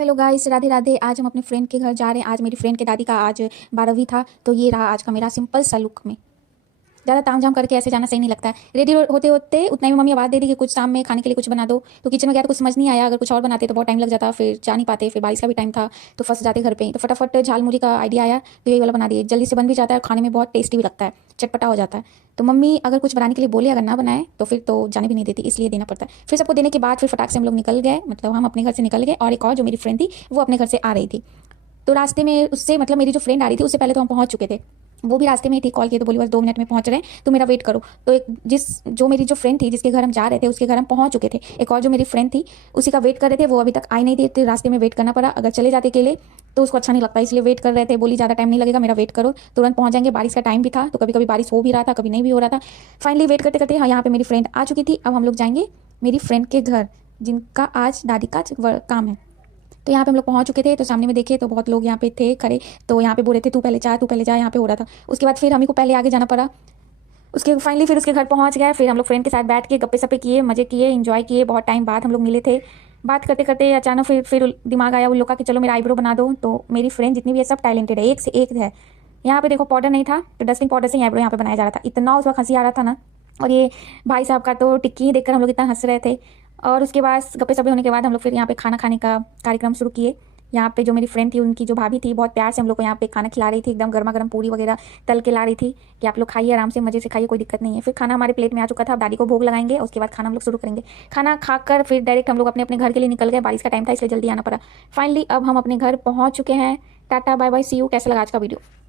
Hello guys, Radhe Radhe. आज हम अपने फ्रेंड के घर जा रहे हैं। आज मेरी फ्रेंड के दादी का आज 12वीं था, तो ये रहा आज का मेरा सिंपल सा लुक में। ज़्यादा तामझाम करके ऐसे जाना सही नहीं लगता है। रेडी होते होते उतना ही मम्मी आवाज़ दे दी कि कुछ शाम में खाने के लिए कुछ बना दो। तो किचन में गया तो कुछ समझ नहीं आया। अगर कुछ और बनाते तो बहुत टाइम लग जाता, फिर जा नहीं पाते, फिर बारिश का भी टाइम था तो फंस जाते घर पे ही। तो फटाफट झालमुरी का आइडिया आया तो यही वाला बना दिए। जल्दी से बन भी जाता है और खाने में बहुत टेस्टी भी लगता है, चटपटा हो जाता है। तो मम्मी अगर कुछ बनाने के लिए बोले, अगर ना बनाए तो फिर तो जाने भी नहीं देती, इसलिए देना पड़ता है। फिर सबको देने के बाद फिर फटाक से हम लोग निकल गए, मतलब हम अपने घर से निकल गए और एक और जो मेरी फ्रेंड थी वो अपने घर से आ रही थी। तो रास्ते में उससे, मतलब मेरी जो फ्रेंड आ रही थी उससे पहले तो हम पहुंच चुके थे। वो भी रास्ते में ही थी, कॉल किए तो बोली बस 2 मिनट में पहुंच रहे हैं तो मेरा वेट करो। तो एक जो मेरी जो फ्रेंड थी जिसके घर हम जा रहे थे उसके घर हम पहुंच चुके थे। एक और जो मेरी फ्रेंड थी उसी का वेट कर रहे थे, वो अभी तक आई नहीं थी तो रास्ते में वेट करना पड़ा। अगर चले जाते अकेले तो उसको अच्छा नहीं लगता, इसलिए वेट कर रहे थे। बोली ज़्यादा टाइम नहीं लगेगा, मेरा वेट करो, तुरंत पहुंच जाएंगे। बारिश का टाइम भी था तो कभी कभी बारिश हो भी रहा था, कभी नहीं भी हो रहा था। फाइनली वेट करते करते हाँ, यहाँ पे मेरी फ्रेंड आ चुकी थी। अब हम लोग जाएंगे मेरी फ्रेंड के घर, जिनका आज दादी का काम है। तो यहाँ पे हम लोग पहुंच चुके थे। तो सामने में देखे तो बहुत लोग यहाँ पे थे खड़े। तो यहाँ पे बोल रहे थे तू पहले जा, तू पहले जा, यहाँ पे हो रहा था। उसके बाद फिर हमें को पहले आगे जाना पड़ा। उसके फाइनली फिर उसके घर पहुंच गए। फिर हम लोग फ्रेंड के साथ बैठ के गप्पे सप्पे किए, मजे किए, एंजॉय किए। बहुत टाइम बाद हम लोग मिले थे। बात करते करते अचानक फिर दिमाग आया उन लोग का कि चलो मेरा आईब्रो बना दो। तो मेरी फ्रेंड जितनी भी है सब टैलेंटेड है, एक से एक है। यहाँ पे देखो पाउडर नहीं था तो डस्टिंग पाउडर से आईब्रो यहाँ पे बनाया जा रहा था। इतना उस वक्त हंसी आ रहा था ना। और ये भाई साहब का तो टिक्की देखकर हम लोग इतना हंस रहे थे। और उसके बाद गप्पे सप्पे होने के बाद हम लोग फिर यहाँ पे खाना खाने का कार्यक्रम शुरू किए। यहाँ पे जो मेरी फ्रेंड थी उनकी जो भाभी थी बहुत प्यार से हम लोग को यहाँ पे खाना खिला रही थी, एकदम गर्मा गर्म पूरी वगैरह तल के ला रही थी कि आप लोग खाइए, आराम से मजे से खाइए, कोई दिक्कत नहीं है। फिर खाना हमारे प्लेट में आ चुका था, अब दादी को भोग लगाएंगे, उसके बाद खाना हम लोग शुरू करेंगे। खाना खाकर फिर डायरेक्ट हम लोग अपने अपने घर के लिए निकल गए। बारिश का टाइम था इसलिए जल्दी आना पड़ा। फाइनली अब हम अपने घर पहुँच चुके हैं। Tata bye bye, see you. कैसा लगा आज का वीडियो?